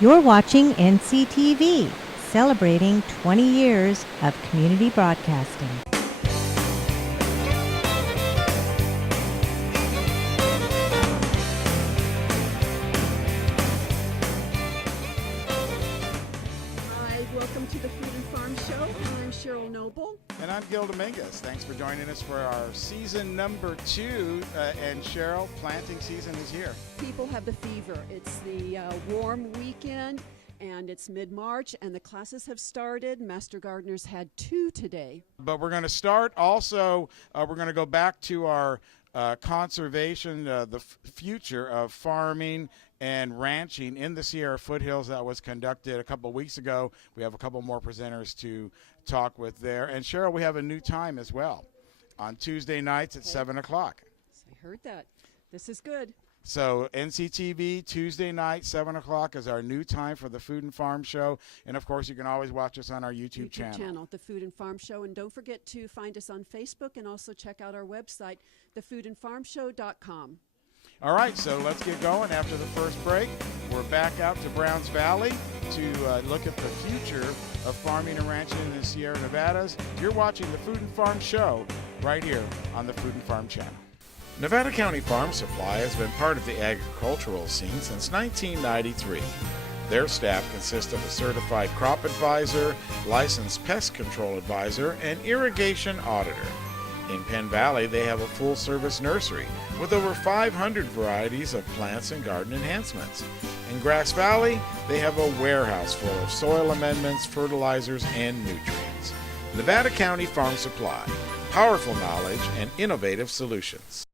You're watching NCTV, celebrating 20 years of community broadcasting. Hi, welcome to the Food and Farm Show. I'm Cheryl Noble. And I'm Gil Dominguez. Thanks for joining us for our season number 2. And Cheryl, planting season is here. People have the fever. It's the warm weekend, and it's mid-March, and the classes have started. Master Gardeners had 2 today. But we're going to start also, we're going to go back to our conservation, the future of farming and ranching in the Sierra Foothills that was conducted a couple weeks ago. We have a couple more presenters to talk with there. And Cheryl, we have a new time as well on Tuesday nights at 7 o'clock. I heard that. This is good. So NCTV, Tuesday night, 7 o'clock is our new time for the Food and Farm Show. And, of course, you can always watch us on our YouTube channel. The Food and Farm Show. And don't forget to find us on Facebook and also check out our website, thefoodandfarmshow.com. All right, so let's get going after the first break. We're back out to Browns Valley to look at the future of farming and ranching in the Sierra Nevadas. You're watching the Food and Farm Show right here on the Food and Farm channel. Nevada County Farm Supply has been part of the agricultural scene since 1993. Their staff consists of a certified crop advisor, licensed pest control advisor, and irrigation auditor. In Penn Valley, they have a full-service nursery with over 500 varieties of plants and garden enhancements. In Grass Valley, they have a warehouse full of soil amendments, fertilizers, and nutrients. Nevada County Farm Supply, powerful knowledge and innovative solutions.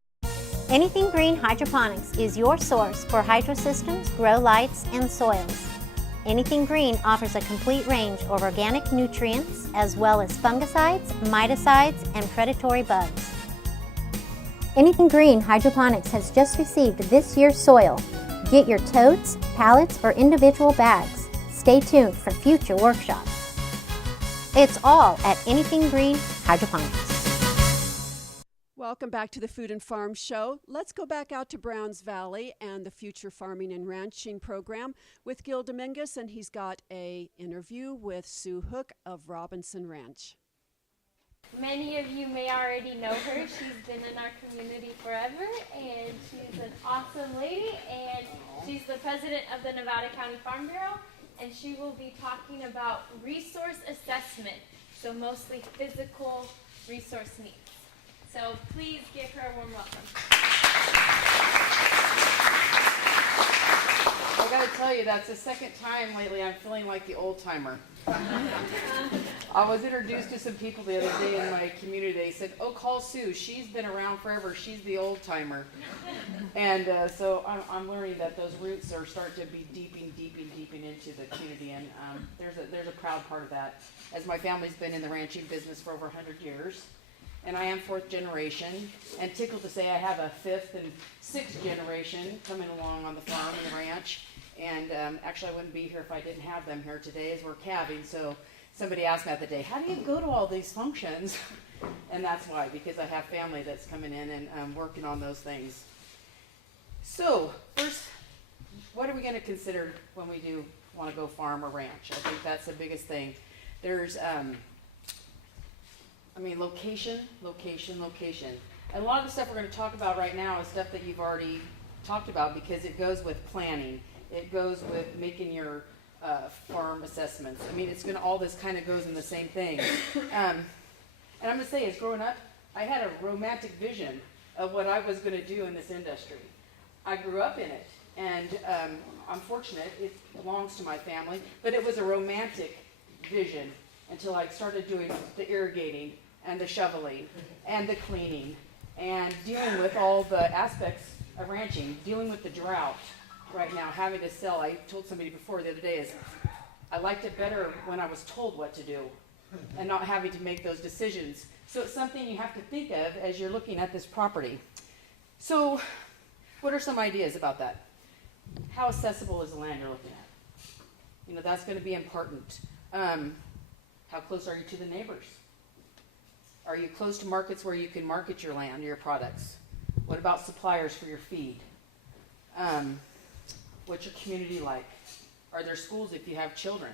Anything Green Hydroponics is your source for hydro systems, grow lights, and soils. Anything Green offers a complete range of organic nutrients as well as fungicides, miticides, and predatory bugs. Anything Green Hydroponics has just received this year's soil. Get your totes, pallets, or individual bags. Stay tuned for future workshops. It's all at Anything Green Hydroponics. Welcome back to the Food and Farm Show. Let's go back out to Browns Valley and the Future Farming and Ranching Program with Gil Dominguez, and he's got an interview with Sue Hoek of Robinson Ranch. Many of you may already know her. She's been in our community forever, and she's an awesome lady, and she's the president of the Nevada County Farm Bureau, and she will be talking about resource assessment, so mostly physical resource needs. So please give her a warm welcome. I gotta tell you, that's the second time lately I'm feeling like the old timer. I was introduced to some people the other day in my community. They said, "Oh, call Sue. She's been around forever. She's the old timer." And so I'm learning that those roots are starting to be deeping into the community. And there's a proud part of that, as my family's been in the ranching business for over 100 years. And I am 4th generation, and tickled to say I have a 5th and 6th generation coming along on the farm and the ranch. And actually I wouldn't be here if I didn't have them here today as we're calving. So somebody asked me the other day, how do you go to all these functions? And that's why, because I have family that's coming in and working on those things. So first, what are we going to consider when we do want to go farm or ranch? I think that's the biggest thing. There's location. And a lot of the stuff we're going to talk about right now is stuff that you've already talked about, because it goes with planning. It goes with making your farm assessments. I mean, all this kind of goes in the same thing. And I'm going to say, as growing up, I had a romantic vision of what I was going to do in this industry. I grew up in it, and I'm fortunate. It belongs to my family, but it was a romantic vision until I started doing the irrigating and the shoveling and the cleaning and dealing with all the aspects of ranching, dealing with the drought right now, having to sell. I told somebody before the other day is I liked it better when I was told what to do and not having to make those decisions. So it's something you have to think of as you're looking at this property. So what are some ideas about that? How accessible is the land you're looking at? That's going to be important. How close are you to the neighbors? Are you close to markets where you can market your land or your products? What about suppliers for your feed? What's your community like? Are there schools if you have children?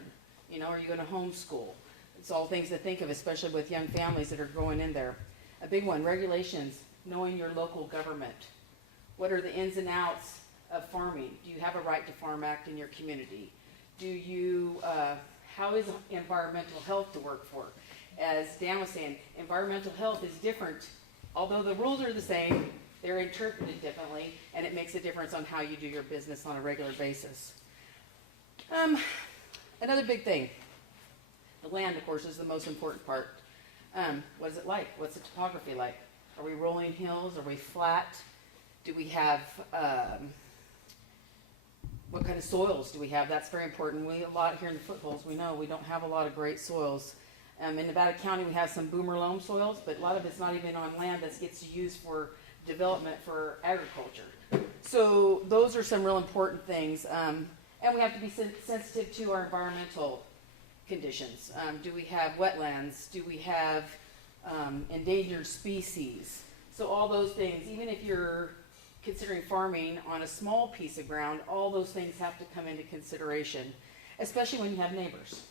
You know, are you going to homeschool? It's all things to think of, especially with young families that are going in there. A big one, regulations, knowing your local government. What are the ins and outs of farming? Do you have a Right to Farm Act in your community? Do you, how is environmental health to work for? As Dan was saying, environmental health is different. Although the rules are the same, they're interpreted differently, and it makes a difference on how you do your business on a regular basis. Another big thing, the land, of course, is the most important part. What is it like? What's the topography like? Are we rolling hills? Are we flat? Do we have, what kind of soils do we have? That's very important. A lot here in the foothills, we know we don't have a lot of great soils. In Nevada County, we have some boomer loam soils, but a lot of it's not even on land that gets used for development for agriculture. So those are some real important things. And we have to be sensitive to our environmental conditions. Do we have wetlands? Do we have endangered species? So all those things, even if you're considering farming on a small piece of ground, all those things have to come into consideration, especially when you have neighbors.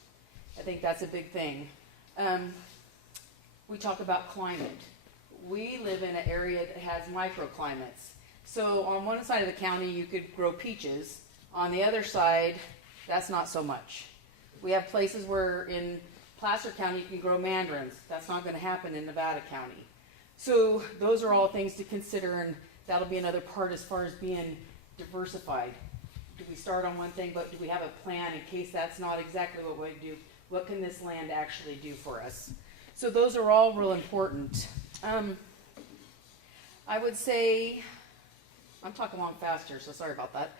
I think that's a big thing. We talk about climate. We live in an area that has microclimates. So on one side of the county, you could grow peaches. On the other side, that's not so much. We have places where in Placer County, you can grow mandarins. That's not going to happen in Nevada County. So those are all things to consider, and that'll be another part as far as being diversified. Do we start on one thing, but do we have a plan in case that's not exactly what we do? What can this land actually do for us? So those are all real important. I would say, I'm talking along faster, so sorry about that.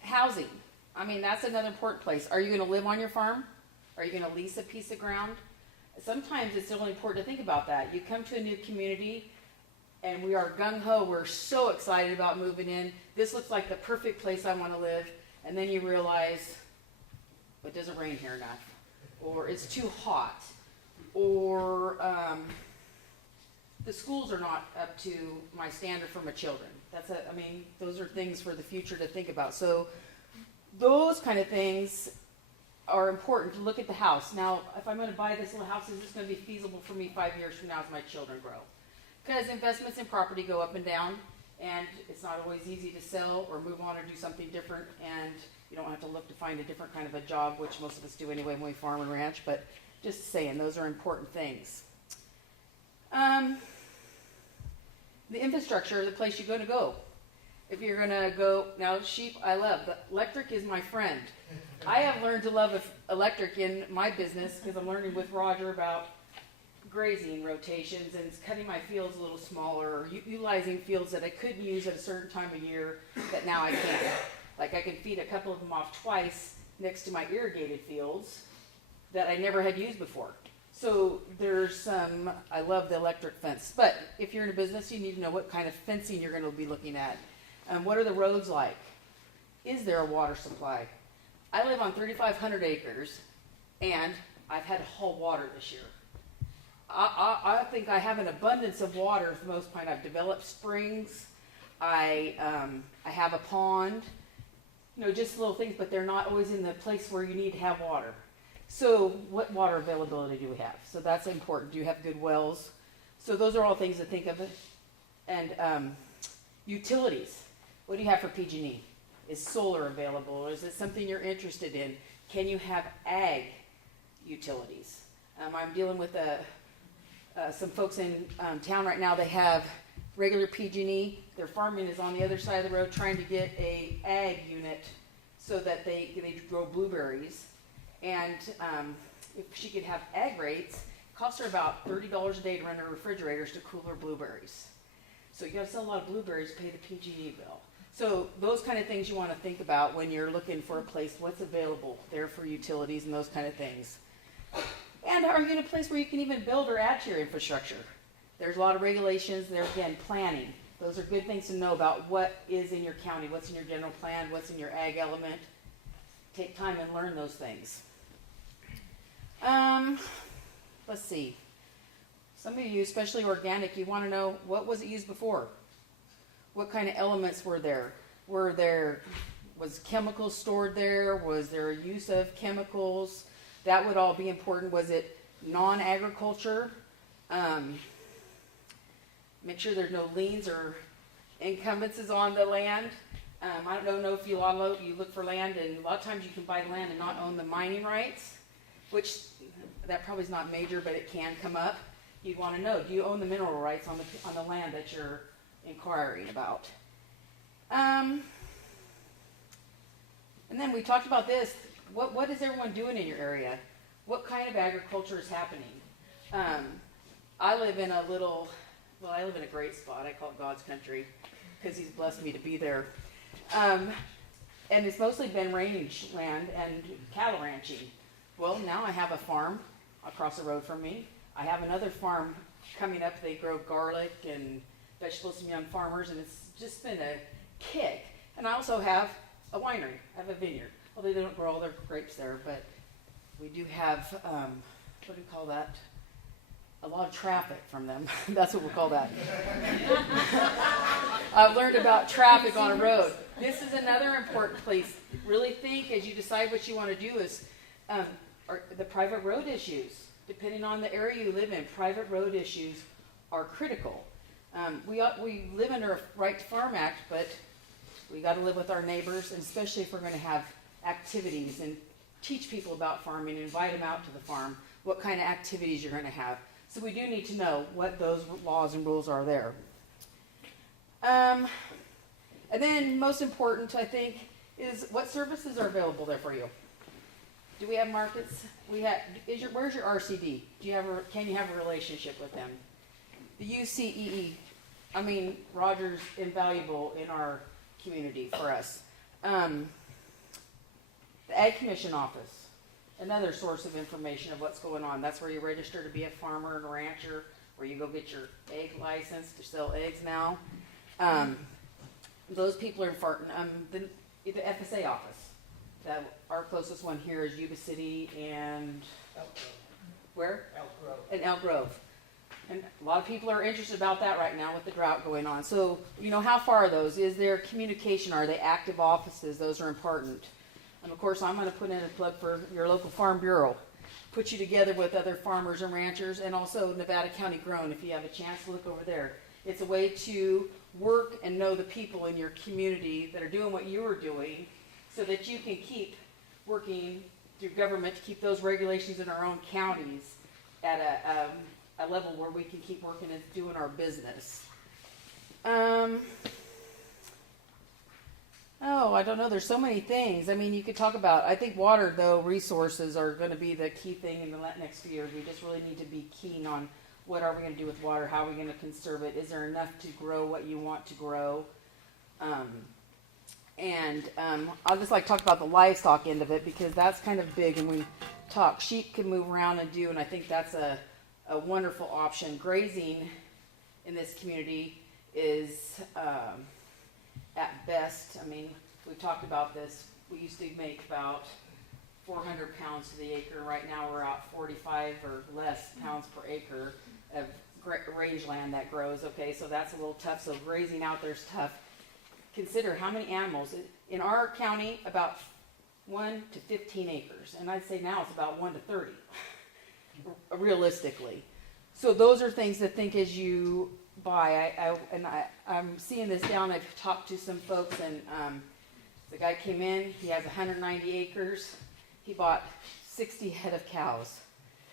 Housing. I mean, that's another important place. Are you going to live on your farm? Are you going to lease a piece of ground? Sometimes it's really important to think about that. You come to a new community, and we are gung-ho. We're so excited about moving in. This looks like the perfect place I want to live. And then you realize, it doesn't rain here enough. Or it's too hot. Or the schools are not up to my standard for my children. I mean, those are things for the future to think about. So those kind of things are important to look at the house. Now, if I'm going to buy this little house, is this going to be feasible for me 5 years from now as my children grow? Because investments in property go up and down, and it's not always easy to sell or move on or do something different, and you don't have to look to find a different kind of a job, which most of us do anyway when we farm and ranch, but just saying, those are important things. The infrastructure, the place you're going to go. If you're going to go, now sheep I love, but electric is my friend. I have learned to love electric in my business because I'm learning with Roger about grazing rotations and cutting my fields a little smaller, or utilizing fields that I couldn't use at a certain time of year that now I can. Like I can feed a couple of them off twice next to my irrigated fields that I never had used before. So there's some, I love the electric fence. But if you're in a business, you need to know what kind of fencing you're going to be looking at. What are the roads like? Is there a water supply? I live on 3,500 acres, and I've had to haul water this year. I think I have an abundance of water for the most part. I've developed springs. I have a pond. You know, just little things, but they're not always in the place where you need to have water. So what water availability do we have? So that's important. Do you have good wells? So those are all things to think of. And utilities. What do you have for PG&E? Is solar available? Is it something you're interested in? Can you have ag utilities? I'm dealing with some folks in town right now. They have regular PG&E. Their farming is on the other side of the road trying to get a ag unit so that they grow blueberries. And if she could have ag rates, it costs her about $30 a day to run her refrigerators to cool her blueberries. So you got to sell a lot of blueberries to pay the PG&E bill. So those kind of things you want to think about when you're looking for a place, what's available there for utilities and those kind of things. And are you in a place where you can even build or add to your infrastructure? There's a lot of regulations there, again, planning. Those are good things to know about what is in your county, what's in your general plan, what's in your ag element. Take time and learn those things. Let's see. Some of you, especially organic, you want to know what was it used before? What kind of elements were there? Was Was chemicals stored there? Was there a use of chemicals? That would all be important. Was it non-agriculture? Make sure there's no liens or encumbrances on the land. I don't know if you look for land, and a lot of times you can buy land and not own the mining rights, which that probably is not major, but it can come up. You'd want to know, do you own the mineral rights on the land that you're inquiring about? And then we talked about this. What is everyone doing in your area? What kind of agriculture is happening? I live in a great spot. I call it God's country because He's blessed me to be there. And it's mostly been range land and cattle ranching. Well, now I have a farm across the road from me. I have another farm coming up. They grow garlic and vegetables from young farmers, and it's just been a kick. And I also have a winery. I have a vineyard. Well, they don't grow all their grapes there, but we do have, what do you call that? A lot of traffic from them. That's what we'll call that. I've learned about traffic on a road. This is another important place. Really think as you decide what you want to do is the private road issues. Depending on the area you live in, private road issues are critical. We live under a Right to Farm Act, but we got to live with our neighbors, and especially if we're going to have activities and teach people about farming and invite them out to the farm, what kind of activities you're going to have. So we do need to know what those laws and rules are there. And then most important, I think, is what services are available there for you. Do we have markets? Where's your RCD? Can you have a relationship with them? The UCEE, Roger's invaluable in our community for us. The Ag Commission office, another source of information of what's going on. That's where you register to be a farmer and a rancher, where you go get your egg license to sell eggs now. Those people are important. The FSA office. Our closest one here is Yuba City and Elk Grove. Where? Elk Grove. And Elk Grove. And a lot of people are interested about that right now with the drought going on. So, how far are those? Is there communication? Are they active offices? Those are important. And of course, I'm going to put in a plug for your local Farm Bureau. Put you together with other farmers and ranchers, and also Nevada County Grown, if you have a chance to look over there. It's a way to work and know the people in your community that are doing what you are doing, so that you can keep working through government to keep those regulations in our own counties at a level where we can keep working and doing our business. I don't know. There's so many things. You could talk about, I think water, though, resources are going to be the key thing in the next few years. We just really need to be keen on what are we going to do with water, how are we going to conserve it, is there enough to grow what you want to grow? I'll just talk about the livestock end of it, because that's kind of big, and we talk. Sheep can move around and I think that's a wonderful option. Grazing in this community is at best, we've talked about this. We used to make about 400 pounds to the acre. Right now we're at 45 or less pounds per acre of rangeland that grows. Okay, so that's a little tough. So grazing out there's tough. Consider how many animals. In our county, about 1 to 15 acres. And I'd say now it's about 1 to 30, realistically. So those are things to think as you buy. I'm seeing this down. I've talked to some folks, and the guy came in. He has 190 acres. He bought 60 head of cows,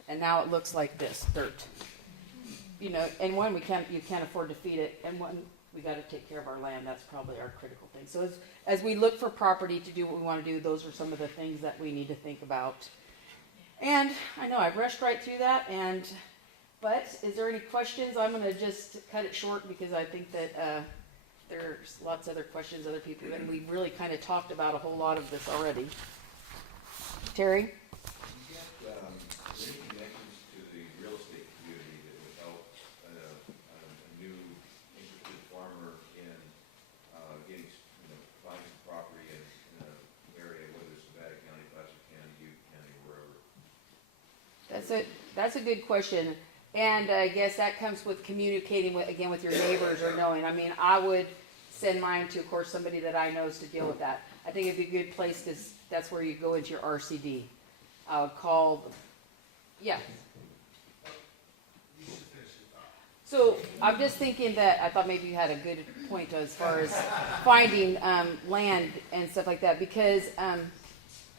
and now it looks like this, dirt. And one, you can't afford to feed it, and one, we got to take care of our land. That's probably our critical thing. So as we look for property to do what we want to do, those are some of the things that we need to think about. And I know I've rushed right through that, but is there any questions? I'm going to just cut it short, because I think that there's lots of other questions, other people, and we've really kind of talked about a whole lot of this already. Terry? Do you get any connections to the real estate community that would help a new interested farmer in finding some property in an area, whether it's Nevada County, Placer County, Butte County, wherever? That's a good question. And I guess that comes with communicating with your neighbors, or knowing. I would send mine to, of course, somebody that I know is to deal with that. I think it'd be a good place to, that's where you go into your RCD. I would call, yeah. So I'm just thinking that, I thought maybe you had a good point as far as finding land and stuff like that, because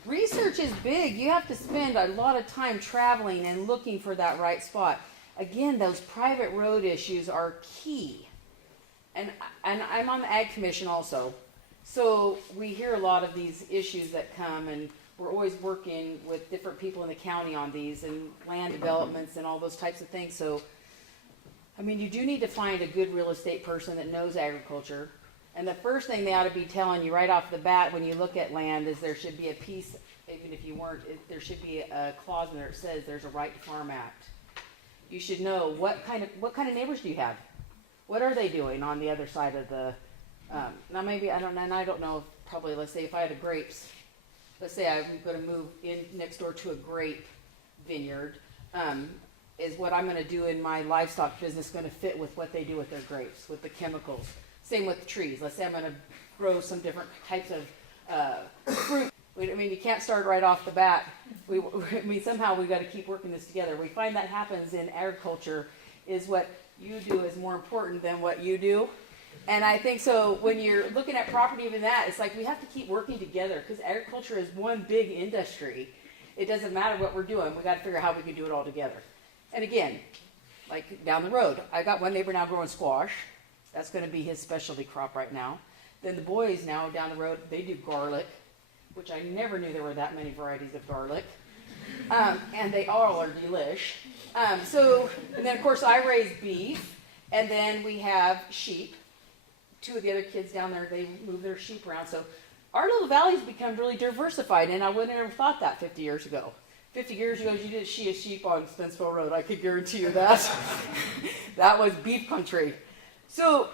research is big. You have to spend a lot of time traveling and looking for that right spot. Again, those private road issues are key. And I'm on the Ag Commission also. So we hear a lot of these issues that come, and we're always working with different people in the county on these and land developments and all those types of things. So, I mean, you do need to find a good real estate person that knows agriculture. And the first thing they ought to be telling you right off the bat when you look at land is there should be a piece, even if you weren't, there should be a clause in there that says there's a Right to Farm Act. You should know what kind of neighbors do you have? What are they doing on the other side of the, now maybe, I don't know, probably, let's say if I had a grapes, let's say I'm going to move in next door to a grape vineyard, is what I'm going to do in my livestock business going to fit with what they do with their grapes, with the chemicals? Same with the trees. Let's say I'm going to grow some different types of fruit. I mean, you can't start right off the bat. I mean, somehow we've got to keep working this together. We find that happens in agriculture, is what you do is more important than what you do. And I think so when you're looking at property, even that, it's like we have to keep working together, because agriculture is one big industry. It doesn't matter what we're doing. We've got to figure out how we can do it all together. And again, like down the road, I got one neighbor now growing squash. That's going to be his specialty crop right now. Then the boys now down the road, they do garlic, which I never knew there were that many varieties of garlic. And they all are delish. And then of course I raise beef, and then we have sheep. Two of the other kids down there, they move their sheep around. So our little valley's become really diversified, and I wouldn't have ever thought that 50 years ago. 50 years ago, you didn't see a sheep on Spencerville Road. I could guarantee you that. That was beef country. So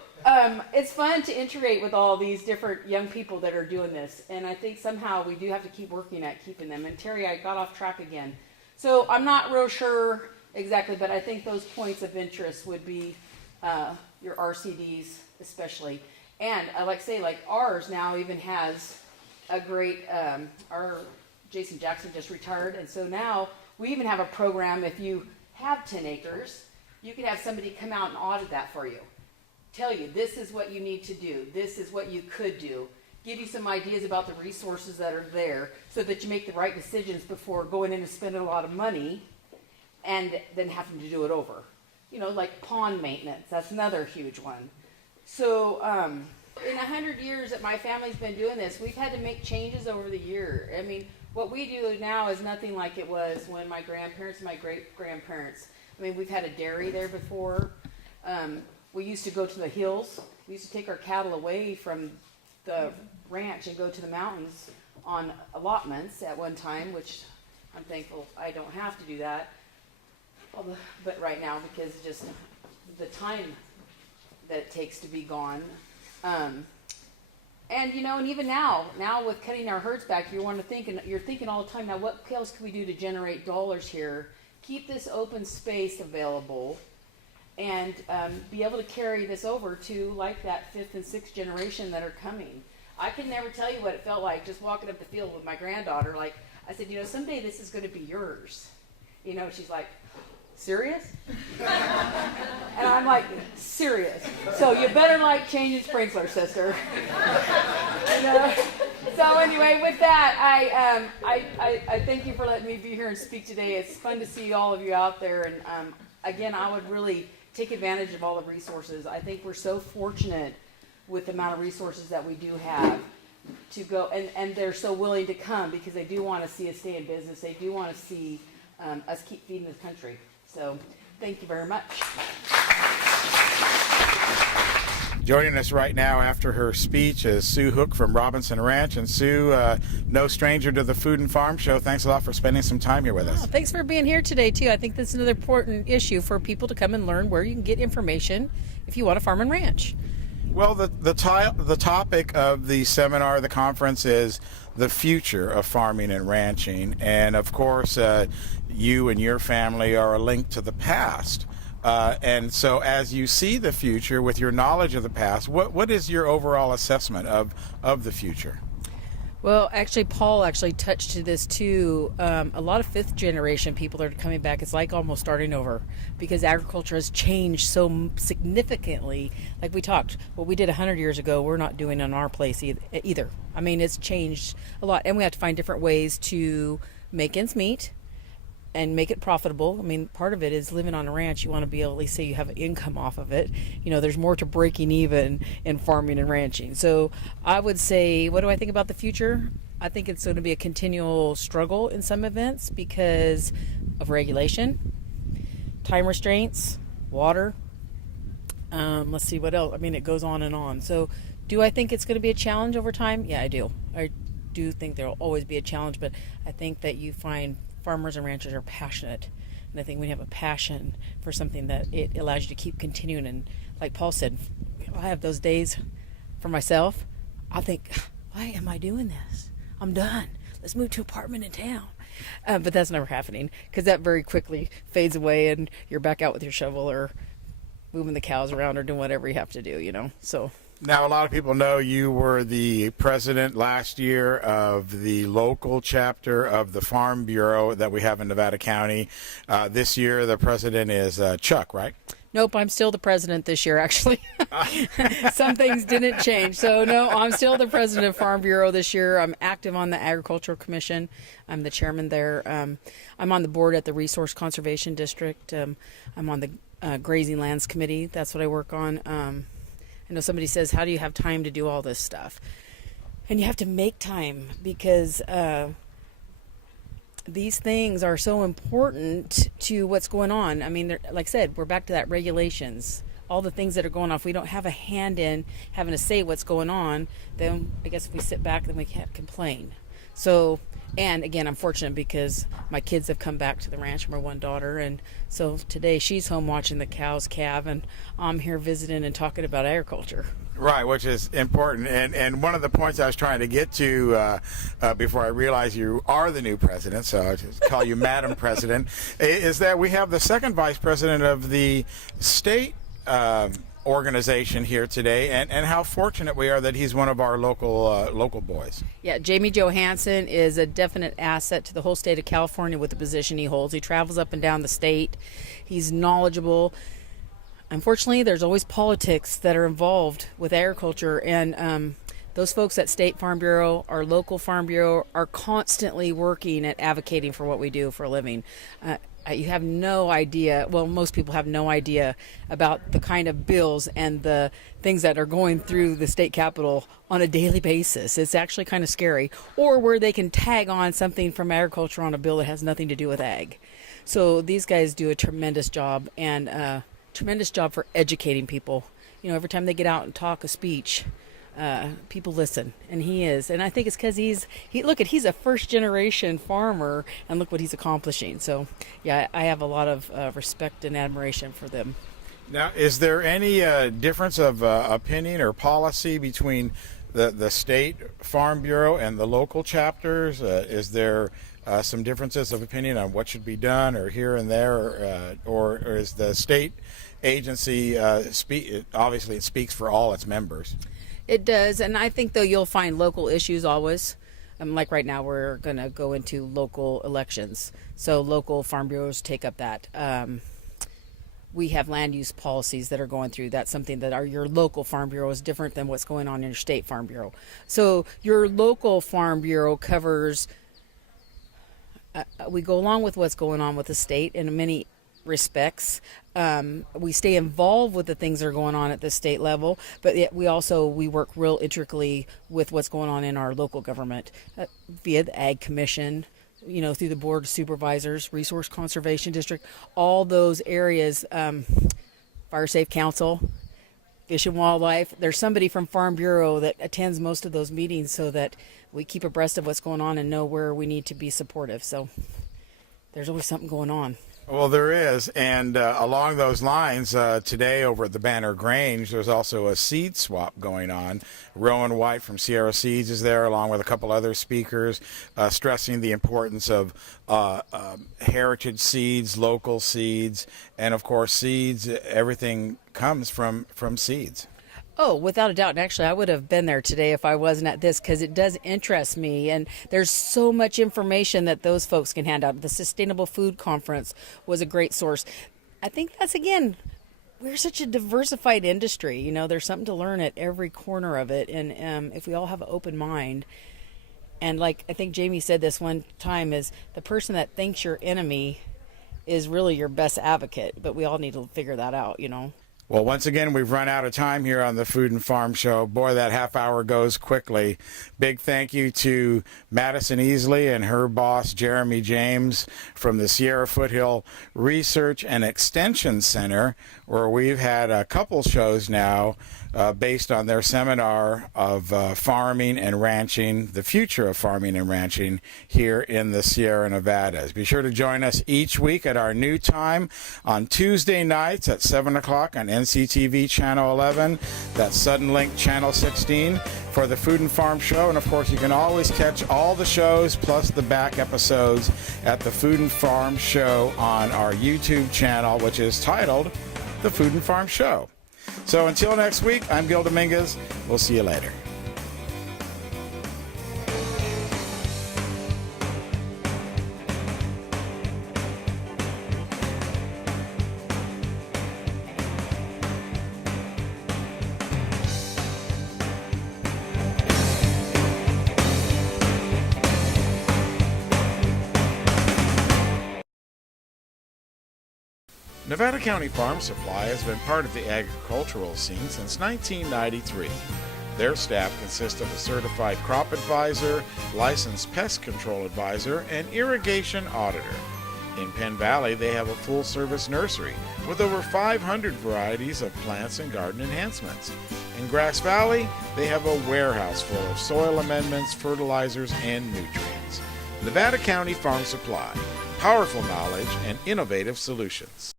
it's fun to integrate with all these different young people that are doing this. And I think somehow we do have to keep working at keeping them. And Terry, I got off track again. So I'm not real sure exactly, but I think those points of interest would be your RCDs especially. And I like to say, like ours now even has a great, our Jason Jackson just retired, and so now we even have a program. If you have 10 acres, you could have somebody come out and audit that for you. Tell you, this is what you need to do. This is what you could do. Give you some ideas about the resources that are there so that you make the right decisions before going in and spending a lot of money and then having to do it over. You know, like pond maintenance. That's another huge one. So in 100 years that my family's been doing this, we've had to make changes over the year. I mean, what we do now is nothing like it was when my grandparents and my great-grandparents. I mean, we've had a dairy there before. We used to go to the hills. We used to take our cattle away from the ranch and go to the mountains on allotments at one time, which I'm thankful I don't have to do that. But right now, because just the time that it takes to be gone. And you know, and even now with cutting our herds back, you're thinking all the time, now what else can we do to generate dollars here? Keep this open space available, and be able to carry this over to like that 5th and 6th generation that are coming. I can never tell you what it felt like just walking up the field with my granddaughter. Like I said, you know, someday this is going to be yours. You know, she's like, serious? And I'm like, serious. So you better like changing sprinkler, sister. You know? So anyway, with that, I thank you for letting me be here and speak today. It's fun to see all of you out there. And again, I would really take advantage of all the resources. I think we're so fortunate with the amount of resources that we do have to go, and they're so willing to come because they do want to see us stay in business. They do want to see us keep feeding the country. So thank you very much. Joining us right now after her speech is Sue Hoek from Robinson Ranch. And Sue, no stranger to the Food and Farm Show. Thanks a lot for spending some time here with us. Oh, thanks for being here today, too. I think this is another important issue for people to come and learn where you can get information if you want to farm and ranch. Well, the topic of the seminar, the conference, is the future of farming and ranching. And, of course, you and your family are a link to the past And so as you see the future with your knowledge of the past, what is your overall assessment of the future? Well, actually, Paul actually touched to this too. A lot of fifth generation people are coming back. It's like almost starting over because agriculture has changed so significantly. Like we talked, what we did 100 years ago, we're not doing in our place either. I mean, it's changed a lot, and we have to find different ways to make ends meet and make it profitable. I mean, part of it is living on a ranch. You want to be able to at least say you have an income off of it. You know, there's more to breaking even in farming and ranching. So I would say, what do I think about the future? I think it's going to be a continual struggle in some events because of regulation, time restraints, water. Let's see what else. I mean, it goes on and on. So do I think it's going to be a challenge over time? Yeah, I do. I do think there will always be a challenge, but I think that you find farmers and ranchers are passionate, and I think when you have a passion for something, that it allows you to keep continuing. And like Paul said, I have those days for myself. I think, why am I doing this? I'm done. Let's move to an apartment in town. But that's never happening because that very quickly fades away, and you're back out with your shovel or moving the cows around or doing whatever you have to do. So. Now, a lot of people know you were the president last year of the local chapter of the Farm Bureau that we have in Nevada County. This year, the president is Chuck, right? Nope, I'm still the president this year, actually. Some things didn't change. So, no, I'm still the president of Farm Bureau this year. I'm active on the Agricultural Commission. I'm the chairman there. I'm on the board at the Resource Conservation District. I'm on the Grazing Lands Committee. That's what I work on. I know somebody says, how do you have time to do all this stuff? And you have to make time because these things are so important to what's going on. I mean, like I said, we're back to that regulations, all the things that are going on. If we don't have a hand in having to say what's going on, then I guess if we sit back, then we can't complain. So, and again, I'm fortunate because my kids have come back to the ranch, my one daughter, and so today she's home watching the cows calve, and I'm here visiting and talking about agriculture. Right, which is important. And one of the points I was trying to get to before I realized you are the new president, so I just call you Madam President, is that we have the second vice president of the state organization here today, and how fortunate we are that he's one of our local boys. Yeah, Jamie Johansson is a definite asset to the whole state of California with the position he holds. He travels up and down the state. He's knowledgeable. Unfortunately, there's always politics that are involved with agriculture, and those folks at State Farm Bureau, our local Farm Bureau, are constantly working at advocating for what we do for a living. You have no idea, well, most people have no idea about the kind of bills and the things that are going through the state capitol on a daily basis. It's actually kind of scary. Or where they can tag on something from agriculture on a bill that has nothing to do with ag. So these guys do a tremendous job, and tremendous job for educating people. You know, every time they get out and talk a speech, people listen, and he is. And I think it's because he's a first generation farmer, and look what he's accomplishing. So yeah, I have a lot of respect and admiration for them. Now, is there any difference of opinion or policy between the state farm bureau and the local chapters? Is there some differences of opinion on what should be done, or here and there, or is the state agency obviously it speaks for all its members? It does, and I think, though, you'll find local issues always. Like right now, we're going to go into local elections. So local farm bureaus take up that. We have land use policies that are going through. That's something that your local farm bureau is different than what's going on in your state farm bureau. So your local farm bureau covers, we go along with what's going on with the state in many respects. We stay involved with the things that are going on at the state level, but yet we work real intricately with what's going on in our local government via the Ag Commission, you know, through the Board of Supervisors, Resource Conservation District, all those areas, Fire Safe Council, Fish and Wildlife. There's somebody from Farm Bureau that attends most of those meetings so that we keep abreast of what's going on and know where we need to be supportive. So there's always something going on. Well, there is. And along those lines, today over at the Banner Grange, there's also a seed swap going on. Rowan White from Sierra Seeds is there, along with a couple other speakers, stressing the importance of heritage seeds, local seeds, and, of course, seeds. Everything comes from seeds. Oh, without a doubt. And actually, I would have been there today if I wasn't at this, because it does interest me. And there's so much information that those folks can hand out. The Sustainable Food Conference was a great source. I think that's, again, we're such a diversified industry. You know, there's something to learn at every corner of it. And if we all have an open mind, and like I think Jamie said this one time, is the person that thinks your enemy is really your best advocate. But we all need to figure that out, you know. Well, once again, we've run out of time here on the Food and Farm Show. Boy, that half hour goes quickly. Big thank you to Madison Easley and her boss, Jeremy James, from the Sierra Foothills Research and Extension Center, where we've had a couple shows now based on their seminar of farming and ranching, the future of farming and ranching here in the Sierra Nevadas. Be sure to join us each week at our new time on Tuesday nights at 7 o'clock on NCTV Channel 11. That's Sudden Link Channel 16 for the Food and Farm Show. And, of course, you can always catch all the shows plus the back episodes at the Food and Farm Show on our YouTube channel, which is titled The Food and Farm Show. So until next week, I'm Gil Dominguez. We'll see you later. Nevada County Farm Supply has been part of the agricultural scene since 1993. Their staff consists of a certified crop advisor, licensed pest control advisor, and irrigation auditor. In Penn Valley, they have a full-service nursery with over 500 varieties of plants and garden enhancements. In Grass Valley, they have a warehouse full of soil amendments, fertilizers, and nutrients. Nevada County Farm Supply, powerful knowledge and innovative solutions.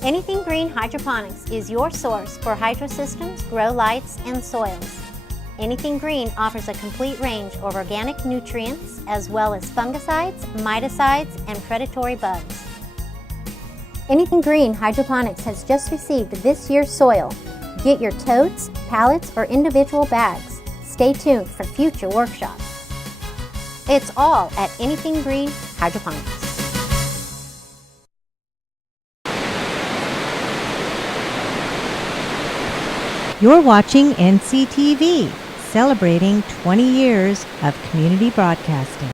Anything Green Hydroponics is your source for hydro systems, grow lights, and soils. Anything Green offers a complete range of organic nutrients as well as fungicides, miticides, and predatory bugs. Anything Green Hydroponics has just received this year's soil. Get your totes, pallets, or individual bags. Stay tuned for future workshops. It's all at Anything Green Hydroponics. You're watching NCTV, celebrating 20 years of community broadcasting.